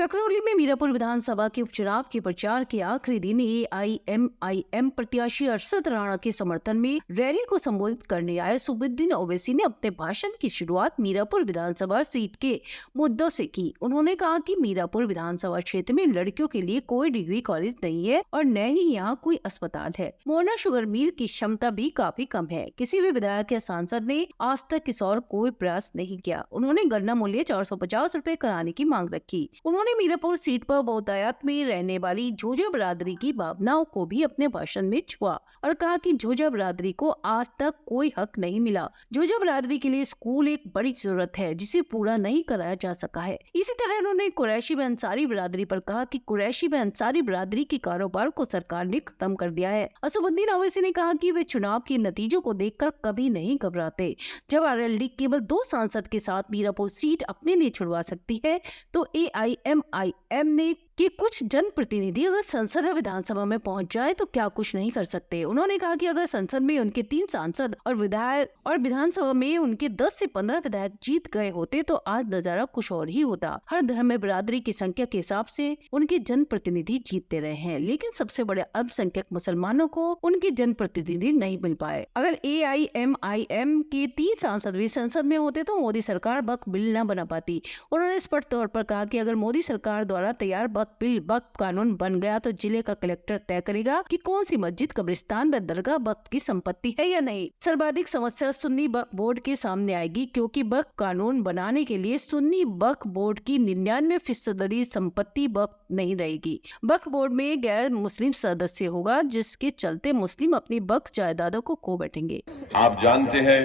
ककरौली में मीरापुर विधानसभा के उपचुनाव के प्रचार के आखिरी दिन एआईएमआईएम प्रत्याशी अरशद राणा के समर्थन में रैली को संबोधित करने आए सुबुद्दीन ओवैसी ने अपने भाषण की शुरुआत मीरापुर विधानसभा सीट के मुद्दों से की। उन्होंने कहा कि मीरापुर विधानसभा क्षेत्र में लड़कियों के लिए कोई डिग्री कॉलेज नहीं है और न ही यहाँ कोई अस्पताल है। मोरना शुगर मिल की क्षमता भी काफी कम है। किसी भी विधायक या सांसद ने आज तक इस और कोई प्रयास नहीं किया। उन्होंने गन्ना मूल्य 450 रुपए कराने की मांग रखी। उन्होंने मीरापुर सीट पर बहुतायत में रहने वाली जोजा बिरादरी की भावनाओं को भी अपने भाषण में छुआ और कहा कि जोजा बिरादरी को आज तक कोई हक नहीं मिला। जोजा बिरादरी के लिए स्कूल एक बड़ी जरूरत है जिसे पूरा नहीं कराया जा सका है। इसी तरह उन्होंने कुरैशी व अंसारी बिरादरी पर कहा कि कुरैशी व अंसारी बिरादरी के कारोबार को सरकार ने खत्म कर दिया है। असदुद्दीन ओवैसी ने कहा कि वे चुनाव के नतीजों को देखकर कभी नहीं घबराते। जब आरएलडी केवल 2 सांसद के साथ मीरापुर सीट अपने लिए छुड़वा सकती है तो एआईएमआईएम ने कि कुछ जनप्रतिनिधि अगर संसद या विधानसभा में पहुंच जाए तो क्या कुछ नहीं कर सकते। उन्होंने कहा कि अगर संसद में उनके 3 सांसद और विधायक और विधानसभा में उनके 10 से 15 विधायक जीत गए होते तो आज नजारा कुछ और ही होता। हर धर्म में बिरादरी की संख्या के हिसाब से उनके जनप्रतिनिधि जीतते रहे हैं, लेकिन सबसे बड़े अल्पसंख्यक मुसलमानों को उनके जनप्रतिनिधि नहीं मिल पाए। अगर एआईएमआईएम के 3 सांसद भी संसद में होते तो मोदी सरकार वक्फ बिल न बना पाती। उन्होंने स्पष्ट तौर पर कहा कि अगर मोदी सरकार द्वारा तैयार वक्फ कानून बन गया तो जिले का कलेक्टर तय करेगा कि कौन सी मस्जिद, कब्रिस्तान व दरगाह वक्फ की संपत्ति है या नहीं। सर्वाधिक समस्या सुन्नी वक्फ बोर्ड के सामने आएगी, क्योंकि वक्फ कानून बनाने के लिए सुन्नी वक्फ बोर्ड की 99% संपत्ति वक्फ नहीं रहेगी। वक्फ बोर्ड में गैर मुस्लिम सदस्य होगा, जिसके चलते मुस्लिम अपनी वक्फ जायदादों को खो बैठेंगे। आप जानते हैं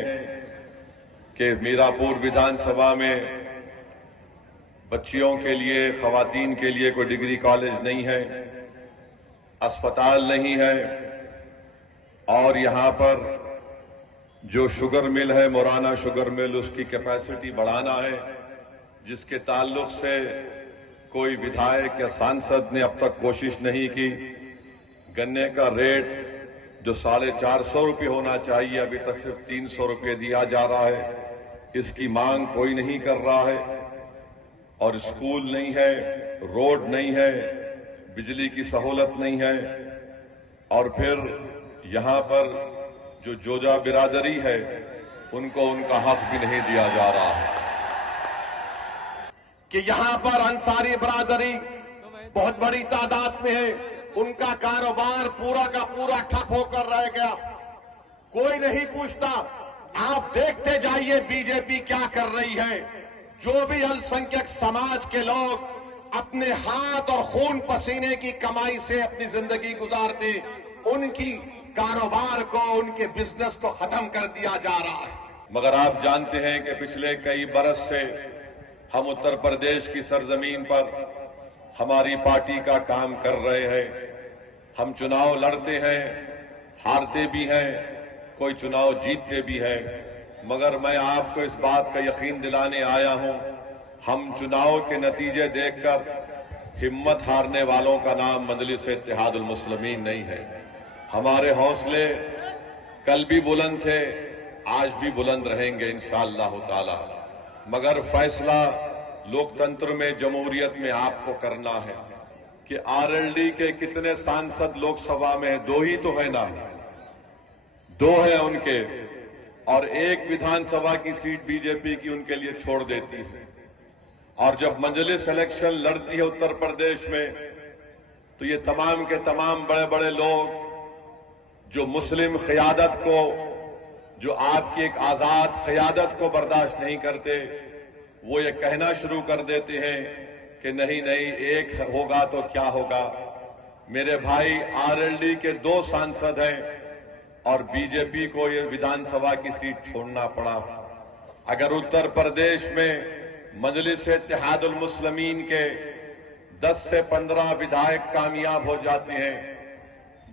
कि मीरापुर विधानसभा में बच्चियों के लिए, खवातीन के लिए कोई डिग्री कॉलेज नहीं है, अस्पताल नहीं है और यहाँ पर जो शुगर मिल है, मोराना शुगर मिल, उसकी कैपेसिटी बढ़ाना है, जिसके ताल्लुक से कोई विधायक या सांसद ने अब तक कोशिश नहीं की। गन्ने का रेट जो 450 रुपये होना चाहिए अभी तक सिर्फ 300 रुपये दिया जा रहा है, इसकी मांग कोई नहीं कर रहा है। और स्कूल नहीं है, रोड नहीं है, बिजली की सहूलत नहीं है और फिर यहाँ पर जो जोजा बिरादरी है उनको उनका हक भी नहीं दिया जा रहा है कि यहाँ पर अंसारी बिरादरी बहुत बड़ी तादाद में है, उनका कारोबार पूरा का पूरा ठप होकर रह गया। कोई नहीं पूछता। आप देखते जाइए बीजेपी क्या कर रही है। जो भी अल्पसंख्यक समाज के लोग अपने हाथ और खून पसीने की कमाई से अपनी जिंदगी गुजारते, उनकी कारोबार को, उनके बिजनेस को खत्म कर दिया जा रहा है। मगर आप जानते हैं कि पिछले कई बरस से हम उत्तर प्रदेश की सरजमीन पर हमारी पार्टी का काम कर रहे हैं। हम चुनाव लड़ते हैं, हारते भी हैं, कोई चुनाव जीतते भी हैं, मगर मैं आपको इस बात का यकीन दिलाने आया हूं, हम चुनाव के नतीजे देखकर हिम्मत हारने वालों का नाम मजलिस इत्तेहादुल मुस्लिमीन नहीं है। हमारे हौसले कल भी बुलंद थे, आज भी बुलंद रहेंगे इंशाअल्लाह ताला। मगर फैसला लोकतंत्र में, जमहूरियत में आपको करना है कि आरएलडी के कितने सांसद लोकसभा में है। 2 ही तो है ना, 2 है उनके, और 1 विधानसभा की सीट बीजेपी की उनके लिए छोड़ देती है। और जब मजलिस इलेक्शन लड़ती है उत्तर प्रदेश में तो ये तमाम के तमाम बड़े बड़े लोग जो मुस्लिम क़यादत को, जो आपकी एक आजाद क़यादत को बर्दाश्त नहीं करते, वो ये कहना शुरू कर देते हैं कि नहीं नहीं, एक होगा तो क्या होगा। मेरे भाई, आरएलडी के 2 सांसद हैं और बीजेपी को ये विधानसभा की सीट छोड़ना पड़ा। अगर उत्तर प्रदेश में मजलिस इत्तेहादुल मुस्लिमीन के 10 से 15 विधायक कामयाब हो जाते हैं,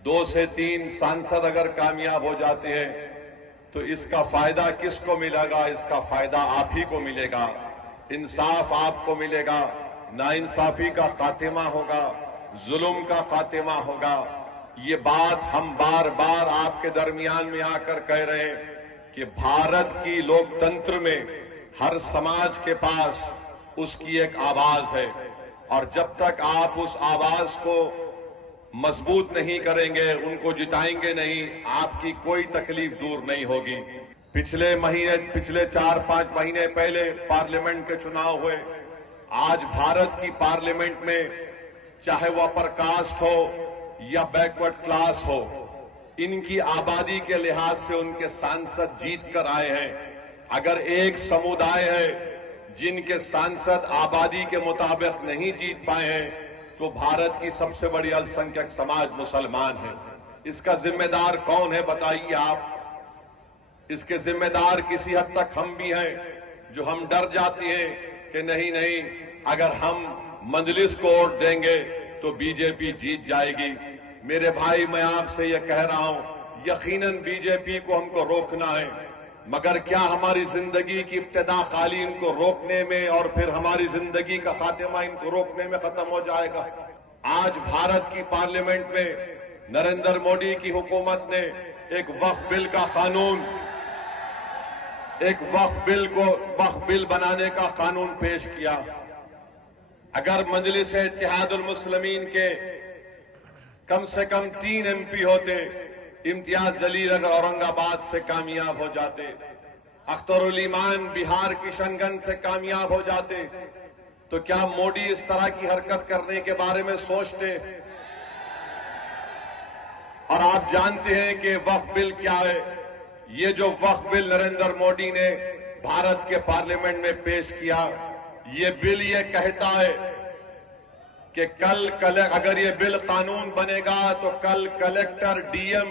2 से 3 सांसद अगर कामयाब हो जाते हैं, तो इसका फायदा किसको मिलेगा? इसका फायदा आप ही को मिलेगा, इंसाफ आपको मिलेगा, नाइंसाफी का खात्मा होगा, जुल्म का खात्मा होगा। ये बात हम बार बार आपके दरमियान में आकर कह रहे हैं कि भारत की लोकतंत्र में हर समाज के पास उसकी एक आवाज है और जब तक आप उस आवाज को मजबूत नहीं करेंगे, उनको जिताएंगे नहीं, आपकी कोई तकलीफ दूर नहीं होगी। पिछले 4-5 महीने पहले पार्लियामेंट के चुनाव हुए। आज भारत की पार्लियामेंट में चाहे वह अपर कास्ट हो या बैकवर्ड क्लास हो, इनकी आबादी के लिहाज से उनके सांसद जीत कर आए हैं। अगर एक समुदाय है जिनके सांसद आबादी के मुताबिक नहीं जीत पाए हैं, तो भारत की सबसे बड़ी अल्पसंख्यक समाज मुसलमान है। इसका जिम्मेदार कौन है बताइए आप? इसके जिम्मेदार किसी हद तक हम भी हैं, जो हम डर जाते हैं कि नहीं, अगर हम मजलिस को वोट देंगे तो बीजेपी जीत जाएगी। मेरे भाई, मैं आपसे यह कह रहा हूं, यकीनन बीजेपी को हमको रोकना है, मगर क्या हमारी जिंदगी की इब्तिदा खाली इनको रोकने में और फिर हमारी जिंदगी का खात्मा इनको रोकने में खत्म हो जाएगा? आज भारत की पार्लियामेंट में नरेंद्र मोदी की हुकूमत ने एक वक्फ बिल बनाने का कानून पेश किया। अगर मजलिस इत्तेहादुल मुस्लिमीन के कम से कम 3 MP होते, इम्तियाज जलील अगर औरंगाबाद से कामयाब हो जाते, अख्तरुल ईमान बिहार किशनगंज से कामयाब हो जाते, तो क्या मोदी इस तरह की हरकत करने के बारे में सोचते? और आप जानते हैं कि वक्फ बिल क्या है? ये जो वक्फ बिल नरेंद्र मोदी ने भारत के पार्लियामेंट में पेश किया, ये बिल ये कहता है कि अगर ये बिल कानून बनेगा तो कल कलेक्टर DM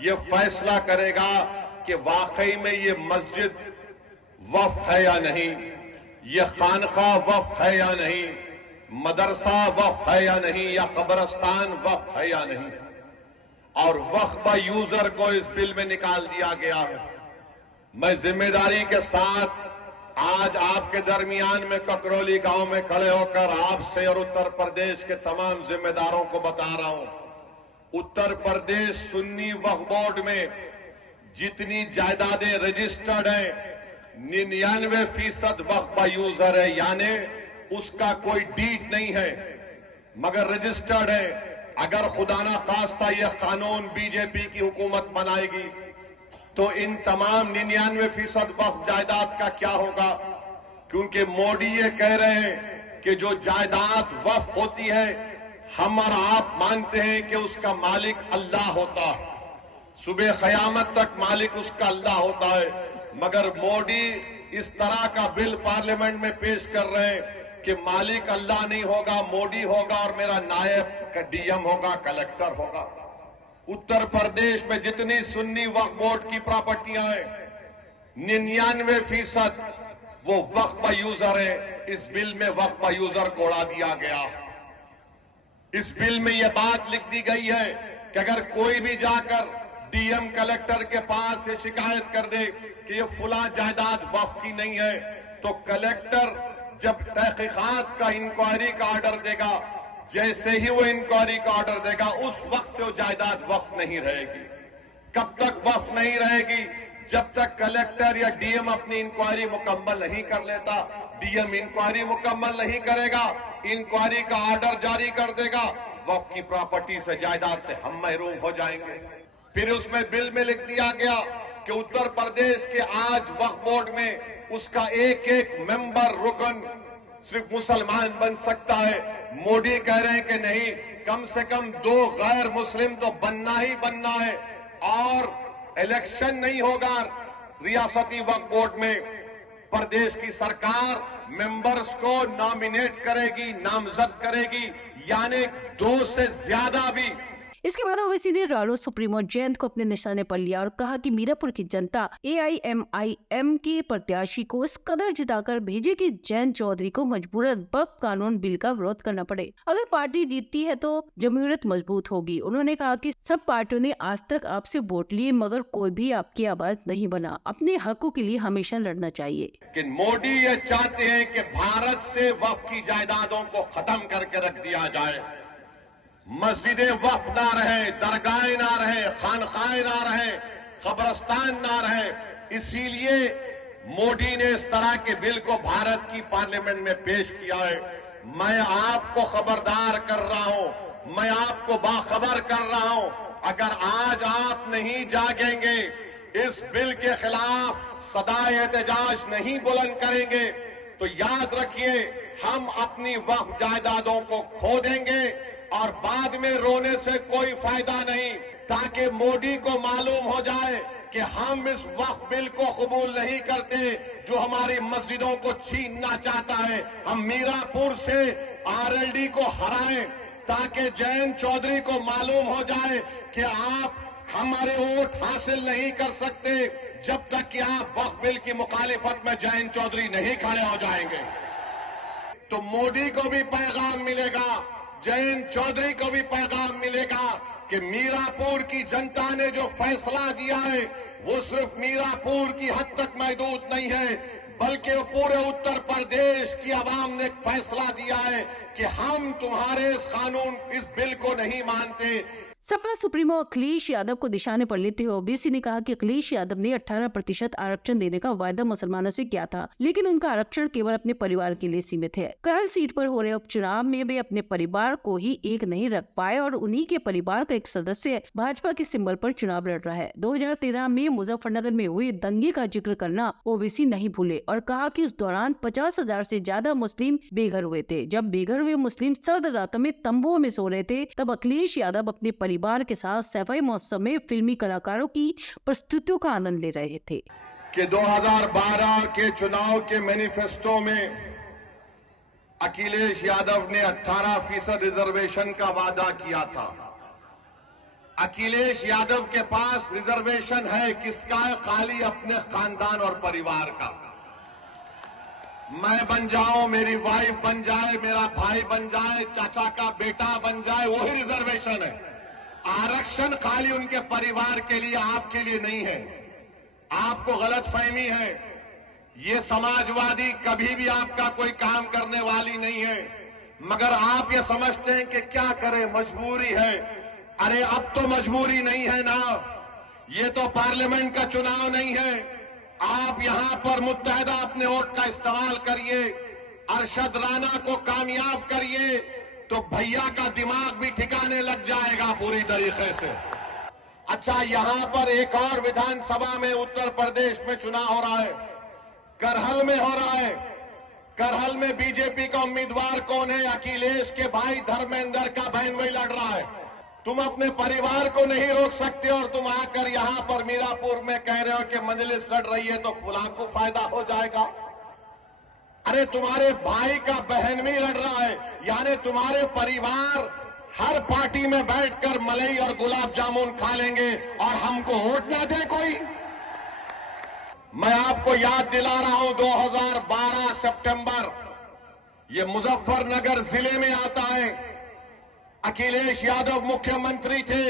ये फैसला करेगा कि वाकई में ये मस्जिद वक्फ है या नहीं, ये खानका वक्फ है या नहीं, मदरसा वक्फ है या नहीं, या कब्रिस्तान वक्फ है या नहीं। और वक्फ बाय यूजर को इस बिल में निकाल दिया गया है। मैं जिम्मेदारी के साथ आज आपके दरमियान में ककरौली गांव में खड़े होकर आपसे और उत्तर प्रदेश के तमाम जिम्मेदारों को बता रहा हूं, उत्तर प्रदेश सुन्नी वक्फ बोर्ड में जितनी जायदादें रजिस्टर्ड हैं, 99% वक्फ बाय यूजर है, यानी उसका कोई डीड नहीं है मगर रजिस्टर्ड है। अगर खुदा ना खास्ता यह कानून बीजेपी की हुकूमत बनाएगी तो इन तमाम 99% वक्फ जायदाद का क्या होगा? क्योंकि मोदी ये कह रहे हैं कि जो जायदाद वक्फ होती है, हम और आप मानते हैं कि उसका मालिक अल्लाह होता है, सुबह क़यामत तक मालिक उसका अल्लाह होता है, मगर मोदी इस तरह का बिल पार्लियामेंट में पेश कर रहे हैं कि मालिक अल्लाह नहीं होगा, मोदी होगा और मेरा नायब DM होगा, कलेक्टर होगा। उत्तर प्रदेश में जितनी सुन्नी वक्फ बोर्ड की प्रॉपर्टियां हैं, 99% वो वक्फ बाय यूजर है। इस बिल में वक्फ बाय यूजर को उड़ा दिया गया। इस बिल में यह बात लिख दी गई है कि अगर कोई भी जाकर DM कलेक्टर के पास ये शिकायत कर दे कि ये फुला जायदाद वक्फ की नहीं है, तो कलेक्टर जब तहकीकात का इंक्वायरी का ऑर्डर देगा, जैसे ही वो इंक्वायरी का ऑर्डर देगा, उस वक्त से वो जायदाद वक्फ नहीं रहेगी। कब तक वक्फ नहीं रहेगी? जब तक कलेक्टर या DM अपनी इंक्वायरी मुकम्मल नहीं कर लेता। DM इंक्वायरी मुकम्मल नहीं करेगा, इंक्वायरी का ऑर्डर जारी कर देगा, वक्फ की प्रॉपर्टी से, जायदाद से हम महरूम हो जाएंगे। फिर उसमें बिल में लिख दिया गया कि उत्तर प्रदेश के आज वक्फ बोर्ड में उसका एक मेंबर रुकन सिर्फ मुसलमान बन सकता है। मोदी कह रहे हैं कि नहीं, कम से कम 2 गैर मुस्लिम तो बनना ही बनना है, और इलेक्शन नहीं होगा रियासती वक्फ बोर्ड में। प्रदेश की सरकार मेंबर्स को नॉमिनेट करेगी, नामजद करेगी, यानी 2 से ज्यादा भी। इसके बाद ओवैसी ने रालोद सुप्रीमो जयंत को अपने निशाने पर लिया और कहा कि मीरापुर की जनता AIMIM के प्रत्याशी को इस कदर जिताकर भेजे कि जयंत चौधरी को मजबूरन वक्फ कानून बिल का विरोध करना पड़े। अगर पार्टी जीतती है तो जमहूरियत मजबूत होगी। उन्होंने कहा कि सब पार्टियों ने आज तक आपसे वोट लिए, मगर कोई भी आपकी आवाज नहीं बना। अपने हकों के लिए हमेशा लड़ना चाहिए। कि मोदी ये चाहते हैं कि भारत से वक्फ की जायदादों को खत्म करके रख दिया जाए, मस्जिदें वक्फ ना रहे, दरगाहें ना रहे, खानखाएं ना रहे, कब्रिस्तान ना रहे। इसीलिए मोदी ने इस तरह के बिल को भारत की पार्लियामेंट में पेश किया है। मैं आपको खबरदार कर रहा हूं, मैं आपको बाखबर कर रहा हूं, अगर आज आप नहीं जागेंगे, इस बिल के खिलाफ सदाए एहतजाज नहीं बुलंद करेंगे, तो याद रखिए हम अपनी वक्फ जायदादों को खो देंगे और बाद में रोने से कोई फायदा नहीं, ताकि मोदी को मालूम हो जाए कि हम इस वक्फ बिल को कबूल नहीं करते जो हमारी मस्जिदों को छीनना चाहता है। हम मीरापुर से आरएलडी को हराएं ताकि जयंत चौधरी को मालूम हो जाए कि आप हमारे वोट हासिल नहीं कर सकते जब तक कि आप वक्फ बिल की मुखालिफत में जयंत चौधरी नहीं खड़े हो जाएंगे। तो मोदी को भी पैगाम मिलेगा, जयंत चौधरी को भी पैगाम मिलेगा कि मीरापुर की जनता ने जो फैसला दिया है वो सिर्फ मीरापुर की हद तक महदूद नहीं है, बल्कि पूरे उत्तर प्रदेश की आवाम ने फैसला दिया है कि हम तुम्हारे इस कानून, इस बिल को नहीं मानते। सपा सुप्रीमो अखिलेश यादव को निशाने पर लेते हुए ओबीसी ने कहा कि अखिलेश यादव ने 18% आरक्षण देने का वायदा मुसलमानों से किया था, लेकिन उनका आरक्षण केवल अपने परिवार के लिए सीमित है। करहल सीट पर हो रहे उपचुनाव में वे अपने परिवार को ही एक नहीं रख पाए और उन्हीं के परिवार का एक सदस्य भाजपा के सिंबल पर चुनाव लड़ रहा है। 2013 में मुजफ्फरनगर में हुए दंगे का जिक्र करना ओबीसी नहीं भूले और कहा कि उस दौरान 50,000 से ज्यादा मुस्लिम बेघर हुए थे। जब बेघर हुए मुस्लिम सर्द रातों में तंबुओं में सो रहे थे, तब अखिलेश यादव अपने परिवार के साथ सफाई महोत्सव में फिल्मी कलाकारों की प्रस्तुतियों का आनंद ले रहे थे। कि 2012 के चुनाव के मैनिफेस्टो में अखिलेश यादव ने 18% रिजर्वेशन का वादा किया था। अखिलेश यादव के पास रिजर्वेशन है किसका है? खाली अपने खानदान और परिवार का। मैं बन जाऊं, मेरी वाइफ बन जाए, मेरा भाई बन जाए, चाचा का बेटा बन जाए, वही रिजर्वेशन है। आरक्षण खाली उनके परिवार के लिए, आपके लिए नहीं है। आपको गलतफहमी है, ये समाजवादी कभी भी आपका कोई काम करने वाली नहीं है, मगर आप ये समझते हैं कि क्या करें, मजबूरी है। अरे अब तो मजबूरी नहीं है ना, ये तो पार्लियामेंट का चुनाव नहीं है। आप यहां पर मुत्तहदा अपने वोट का इस्तेमाल करिए, अरशद राणा को कामयाब करिए, तो भैया का दिमाग भी ठिकाने लग जाएगा पूरी तरीके से। अच्छा, यहां पर एक और विधानसभा में उत्तर प्रदेश में चुनाव हो रहा है, करहल में हो रहा है। करहल में बीजेपी का उम्मीदवार कौन है? अखिलेश के भाई धर्मेंद्र का बहन भाई लड़ रहा है। तुम अपने परिवार को नहीं रोक सकते और तुम आकर यहां पर मीरापुर में कह रहे हो कि मजलिस लड़ रही है तो फुलां को फायदा हो जाएगा। अरे तुम्हारे भाई का बहन भी लड़ रहा है, यानी तुम्हारे परिवार हर पार्टी में बैठकर मलाई और गुलाब जामुन खा लेंगे और हमको वोट ना दे कोई। मैं आपको याद दिला रहा हूं, 2012 सितंबर, ये मुजफ्फरनगर जिले में आता है। अखिलेश यादव मुख्यमंत्री थे,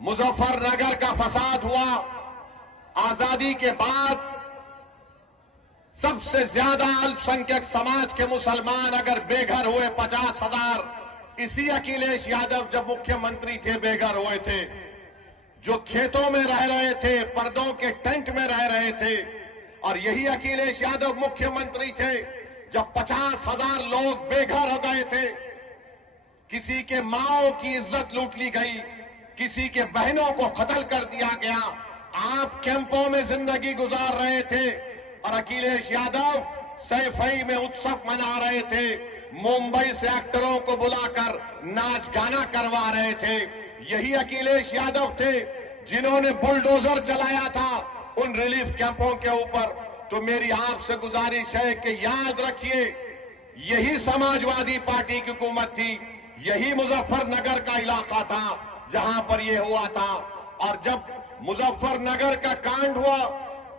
मुजफ्फरनगर का फसाद हुआ। आजादी के बाद सबसे ज्यादा अल्पसंख्यक समाज के मुसलमान अगर बेघर हुए 50,000, इसी अखिलेश यादव जब मुख्यमंत्री थे बेघर हुए थे। जो खेतों में रह रहे थे, पर्दों के टेंट में रह रहे थे, और यही अखिलेश यादव मुख्यमंत्री थे जब 50,000 लोग बेघर हो गए थे। किसी के माओ की इज्जत लूट ली गई, किसी के बहनों को कत्ल कर दिया गया। आप कैंपों में जिंदगी गुजार रहे थे और अखिलेश यादव सैफई में उत्सव मना रहे थे, मुंबई से एक्टरों को बुलाकर नाच गाना करवा रहे थे। यही अखिलेश यादव थे जिन्होंने बुलडोजर चलाया था उन रिलीफ कैंपों के ऊपर। तो मेरी आपसे गुजारिश है कि याद रखिए, यही समाजवादी पार्टी की हुकूमत थी, यही मुजफ्फरनगर का इलाका था जहां पर यह हुआ था। और जब मुजफ्फरनगर का कांड हुआ,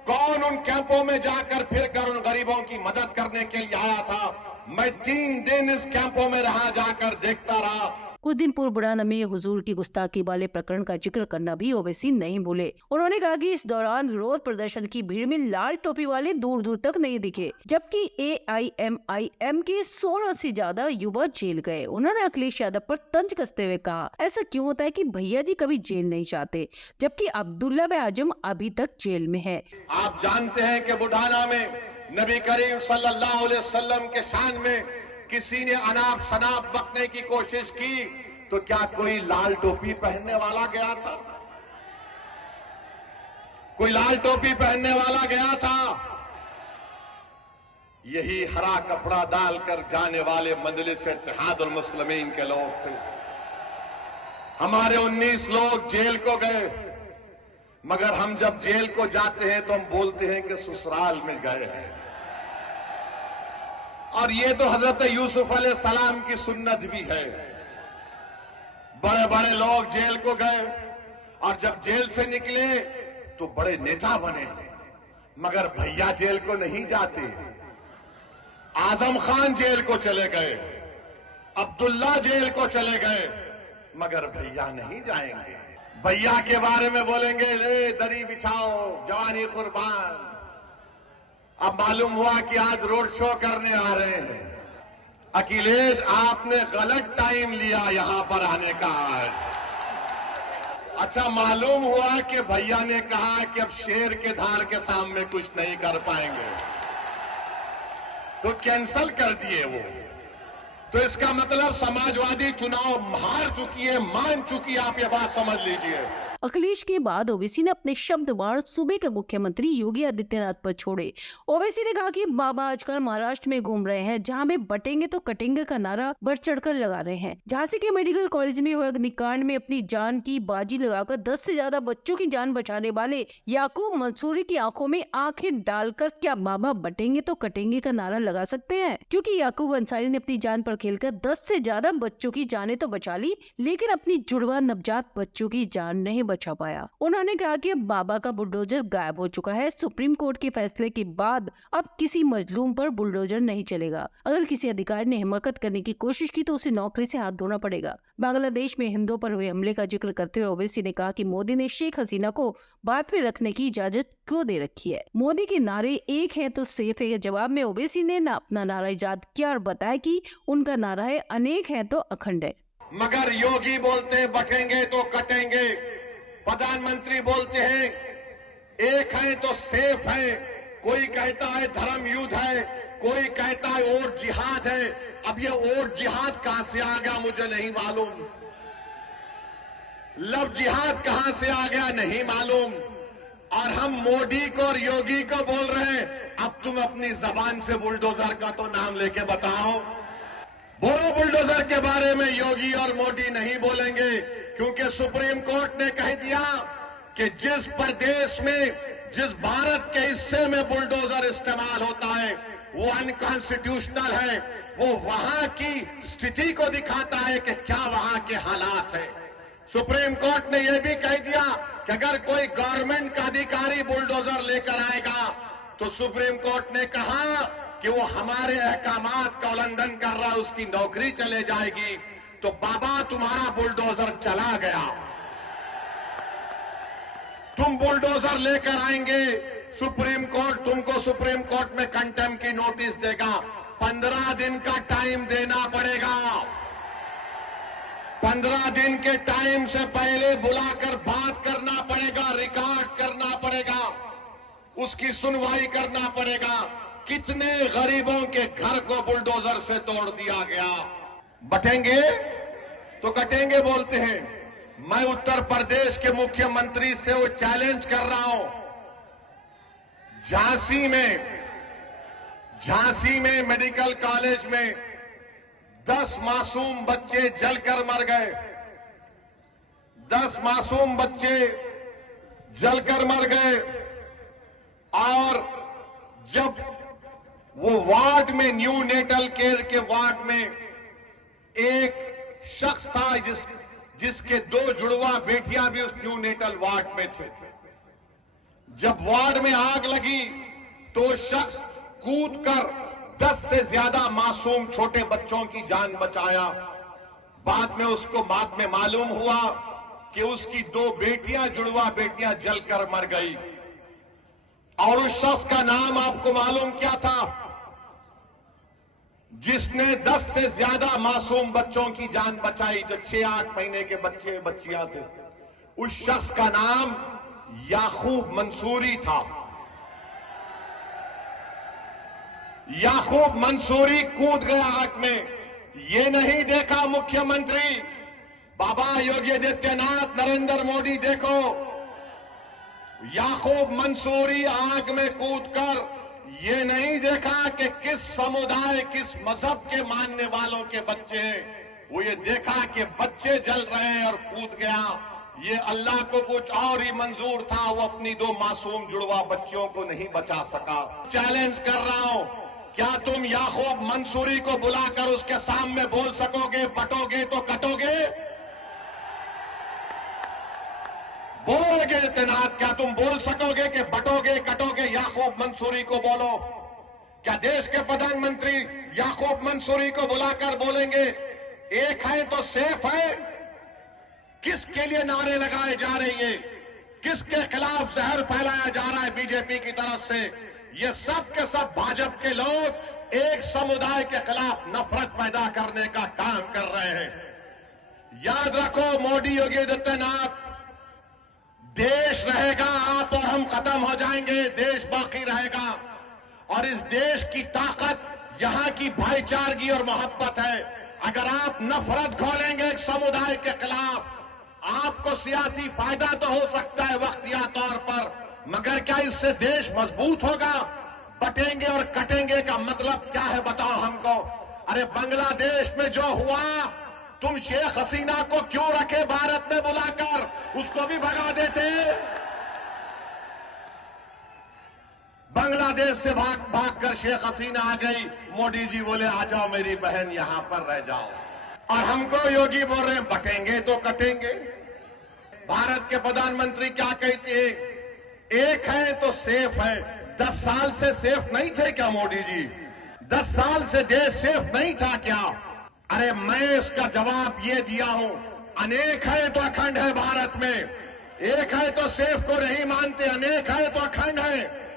कौन उन कैंपों में जाकर फिरकर उन गरीबों की मदद करने के लिए आया था? मैं 3 दिन इस कैंपों में रहा, जाकर देखता रहा। कुछ दिन पूर्व बुढ़ाना में हुजूर की गुस्ताखी वाले प्रकरण का जिक्र करना भी ओवैसी नहीं भूले। उन्होंने कहा कि इस दौरान विरोध प्रदर्शन की भीड़ में लाल टोपी वाले दूर दूर तक नहीं दिखे, जबकि AIMIM के 16 से ज्यादा युवा जेल गए। उन्होंने अखिलेश यादव पर तंज कसते हुए कहा, ऐसा क्यों होता है कि भैया जी कभी जेल नहीं जाते, जबकि अब्दुल्ला भाई आजम अभी तक जेल में है। आप जानते हैं कि बुढ़ाना में नबी करीम सल्लल्लाहु अलैहि वसल्लम के शान में किसी ने अनाप शनाप बकने की कोशिश की तो क्या कोई लाल टोपी पहनने वाला गया था? कोई लाल टोपी पहनने वाला गया था? यही हरा कपड़ा डालकर जाने वाले मजलिस इत्तेहादुल मुस्लिमीन के लोग थे। हमारे 19 लोग जेल को गए, मगर हम जब जेल को जाते हैं तो हम बोलते हैं कि ससुराल में गए हैं। और ये तो हजरत यूसुफ अलैहिस्सलाम की सुन्नत भी है। बड़े बड़े लोग जेल को गए और जब जेल से निकले तो बड़े नेता बने, मगर भैया जेल को नहीं जाते। आजम खान जेल को चले गए, अब्दुल्ला जेल को चले गए, मगर भैया नहीं जाएंगे। भैया के बारे में बोलेंगे ले दरी बिछाओ जवानी कुर्बान। अब मालूम हुआ कि आज रोड शो करने आ रहे हैं। अखिलेश, आपने गलत टाइम लिया यहां पर आने का आज। अच्छा, मालूम हुआ कि भैया ने कहा कि अब शेर के धार के सामने कुछ नहीं कर पाएंगे, तो कैंसल कर दिए वो। तो इसका मतलब समाजवादी चुनाव हार चुकी है, मान चुकी है। आप ये बात समझ लीजिए। अखिलेश के बाद ओवैसी ने अपने शब्द बाढ़ सूबे के मुख्यमंत्री योगी आदित्यनाथ पर छोड़े। ओवैसी ने कहा कि बाबा आजकल महाराष्ट्र में घूम रहे हैं, जहां में बटेंगे तो कटेंगे का नारा बढ़ चढ़कर लगा रहे हैं। झांसी के मेडिकल कॉलेज में हुए अग्निकांड में अपनी जान की बाजी लगाकर 10 से ज्यादा बच्चों की जान बचाने वाले याकूब मंसूरी की आंखों में आंखें डालकर क्या बाबा बटेंगे तो कटेंगे का नारा लगा सकते हैं? क्योंकि याकूब अंसारी ने अपनी जान पर खेलकर 10 से ज्यादा बच्चों की जानें तो बचा ली, लेकिन अपनी जुड़वा नवजात बच्चों की जान नहीं बचा पाया। उन्होंने कहा कि अब बाबा का बुलडोजर गायब हो चुका है। सुप्रीम कोर्ट के फैसले के बाद अब किसी मजलूम पर बुलडोजर नहीं चलेगा। अगर किसी अधिकारी ने हिमाकत करने की कोशिश की तो उसे नौकरी से हाथ धोना पड़ेगा। बांग्लादेश में हिंदुओं पर हुए हमले का जिक्र करते हुए ओवैसी ने कहा कि मोदी ने शेख हसीना को बात में रखने की इजाजत क्यों दे रखी है? मोदी के नारे एक है तो सेफ है के जवाब में ओवैसी ने ना अपना नारा इजाद किया और बताया कि उनका नारा है अनेक है तो अखंड है। मगर योगी बोलते बटेंगे तो कटेंगे, प्रधानमंत्री बोलते हैं एक है तो सेफ है, कोई कहता है धर्म युद्ध है, कोई कहता है और जिहाद है। अब ये और जिहाद कहां से आ गया मुझे नहीं मालूम, लव जिहाद कहां से आ गया नहीं मालूम। और हम मोदी को और योगी को बोल रहे हैं अब तुम अपनी जबान से बुलडोजर का तो नाम लेके बताओ। बोलो बुलडोजर के बारे में योगी और मोदी नहीं बोलेंगे, क्योंकि सुप्रीम कोर्ट ने कह दिया कि जिस प्रदेश में, जिस भारत के हिस्से में बुलडोजर इस्तेमाल होता है वो अनकॉन्स्टिट्यूशनल है। वो वहां की स्थिति को दिखाता है कि क्या वहां के हालात है। सुप्रीम कोर्ट ने यह भी कह दिया कि अगर कोई गवर्नमेंट का अधिकारी बुलडोजर लेकर आएगा तो सुप्रीम कोर्ट ने कहा कि वो हमारे अहकामात का उल्लंघन कर रहा है, उसकी नौकरी चले जाएगी। तो बाबा तुम्हारा बुलडोजर चला गया, तुम बुलडोजर लेकर आएंगे, सुप्रीम कोर्ट तुमको सुप्रीम कोर्ट में कंटेम्प्ट की नोटिस देगा। 15 दिन का टाइम देना पड़ेगा। 15 दिन के टाइम से पहले बुलाकर बात करना पड़ेगा, रिकॉर्ड करना पड़ेगा, उसकी सुनवाई करना पड़ेगा। कितने गरीबों के घर को बुलडोजर से तोड़ दिया गया। बटेंगे तो कटेंगे बोलते हैं। मैं उत्तर प्रदेश के मुख्यमंत्री से वो चैलेंज कर रहा हूं। झांसी में मेडिकल कॉलेज में 10 मासूम बच्चे जलकर मर गए। 10 मासूम बच्चे जलकर मर गए। और जब वो वार्ड में, न्यू नेटल केयर के वार्ड में एक शख्स था जिसके 2 जुड़वा बेटियां भी उस न्यू नेटल वार्ड में थे। जब वार्ड में आग लगी तो शख्स कूदकर 10 से ज्यादा मासूम छोटे बच्चों की जान बचाया। बाद में मालूम हुआ कि उसकी 2 बेटियां, जुड़वा बेटियां जलकर मर गई। और उस शख्स का नाम आपको मालूम क्या था? जिसने 10 से ज्यादा मासूम बच्चों की जान बचाई, जो 6-8 महीने के बच्चे बच्चियां थे। उस शख्स का नाम याकूब मंसूरी था। याकूब मंसूरी कूद गया आग में। ये नहीं देखा मुख्यमंत्री बाबा योगी आदित्यनाथ, नरेंद्र मोदी, देखो याकूब मंसूरी आग में कूदकर ये नहीं देखा कि किस समुदाय, किस मजहब के मानने वालों के बच्चे हैं। वो ये देखा कि बच्चे जल रहे हैं और कूद गया। ये अल्लाह को कुछ और ही मंजूर था, वो अपनी दो मासूम जुड़वा बच्चियों को नहीं बचा सका। चैलेंज कर रहा हूं, क्या तुम याकूब मंसूरी को बुलाकर उसके सामने बोल सकोगे बटोगे तो कटोगे? बोलोगे तैनात, क्या तुम बोल सकोगे कि बटोगे कटोगे? याकूब मंसूरी को बोलो। क्या देश के प्रधानमंत्री याकूब मंसूरी को बुलाकर बोलेंगे एक है तो सेफ है? किसके लिए नारे लगाए जा रहे हैं? किसके खिलाफ जहर फैलाया जा रहा है बीजेपी की तरफ से? ये सब के सब भाजपा के लोग एक समुदाय के खिलाफ नफरत पैदा करने का काम कर रहे हैं। याद रखो मोदी, योगी आदित्यनाथ, देश रहेगा, आप और हम खत्म हो जाएंगे, देश बाकी रहेगा। और इस देश की ताकत यहां की भाईचारगी और मोहब्बत है। अगर आप नफरत घोलेंगे एक समुदाय के खिलाफ, आपको सियासी फायदा तो हो सकता है वक्तिया तौर पर, मगर क्या इससे देश मजबूत होगा? बटेंगे और कटेंगे का मतलब क्या है बताओ हमको। अरे बांग्लादेश में जो हुआ, तुम शेख हसीना को क्यों रखे भारत में बुलाकर? उसको भी भगा देते। बांग्लादेश से भाग कर शेख हसीना आ गई। मोदी जी बोले आ जाओ मेरी बहन, यहां पर रह जाओ। और हमको योगी बोल रहे हैं बटेंगे तो कटेंगे। भारत के प्रधानमंत्री क्या कहते हैं? एक है तो सेफ है। 10 साल से सेफ नहीं थे क्या मोदी जी? 10 साल से देश सेफ नहीं था क्या? अरे मैं इसका जवाब ये दिया हूं, अनेक है तो अखंड है भारत में। एक है तो सेफ को नहीं मानते, अनेक है तो अखंड है।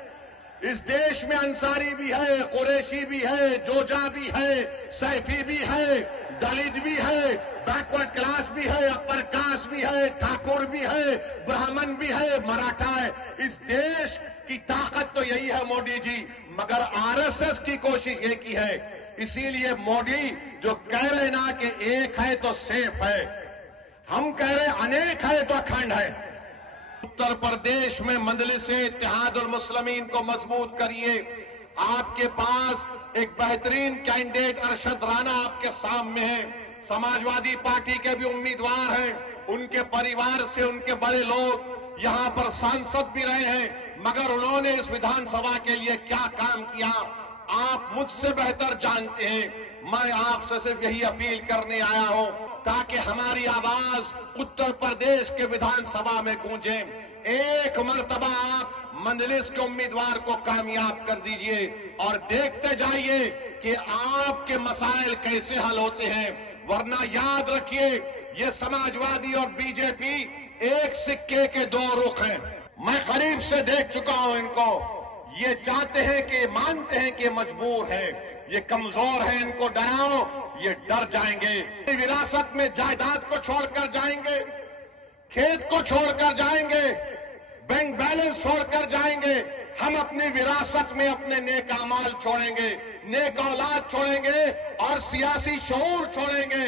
इस देश में अंसारी भी है, कुरैशी भी है, जोजा भी है, सैफी भी है, दलित भी है, बैकवर्ड क्लास भी है, अपर कास्ट भी है, ठाकुर भी है, ब्राह्मण भी है, मराठा है। इस देश की ताकत तो यही है मोदी जी, मगर आरएसएस की कोशिश ये की है। इसीलिए मोदी जो कह रहे ना कि एक है तो सेफ है, हम कह रहे अनेक है तो अखंड है। उत्तर प्रदेश में मजलिस-ए-इत्तेहादुल मुस्लिमीन को मजबूत करिए। आपके पास एक बेहतरीन कैंडिडेट अरशद राना आपके सामने है। समाजवादी पार्टी के भी उम्मीदवार हैं, उनके परिवार से उनके बड़े लोग यहां पर सांसद भी रहे हैं, मगर उन्होंने इस विधानसभा के लिए क्या काम किया आप मुझसे बेहतर जानते हैं। मैं आपसे सिर्फ यही अपील करने आया हूं ताकि हमारी आवाज उत्तर प्रदेश के विधानसभा में गूंजे। एक मर्तबा आप मजलिस के उम्मीदवार को कामयाब कर दीजिए और देखते जाइए कि आपके मसाइल कैसे हल होते हैं। वरना याद रखिए, ये समाजवादी और बीजेपी एक सिक्के के दो रुख हैं। मैं करीब से देख चुका हूं इनको। ये चाहते हैं कि मानते हैं कि मजबूर है, ये कमजोर है, इनको डराओ ये डर जाएंगे। विरासत में जायदाद को छोड़कर जाएंगे, खेत को छोड़कर जाएंगे, बैंक बैलेंस छोड़कर जाएंगे। हम अपनी विरासत में अपने नेक अमाल छोड़ेंगे, नेक औलाद छोड़ेंगे और सियासी शऊर छोड़ेंगे,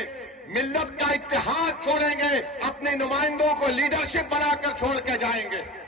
मिल्लत का इत्तेहाद छोड़ेंगे, अपने नुमाइंदों को लीडरशिप बनाकर छोड़ के जाएंगे।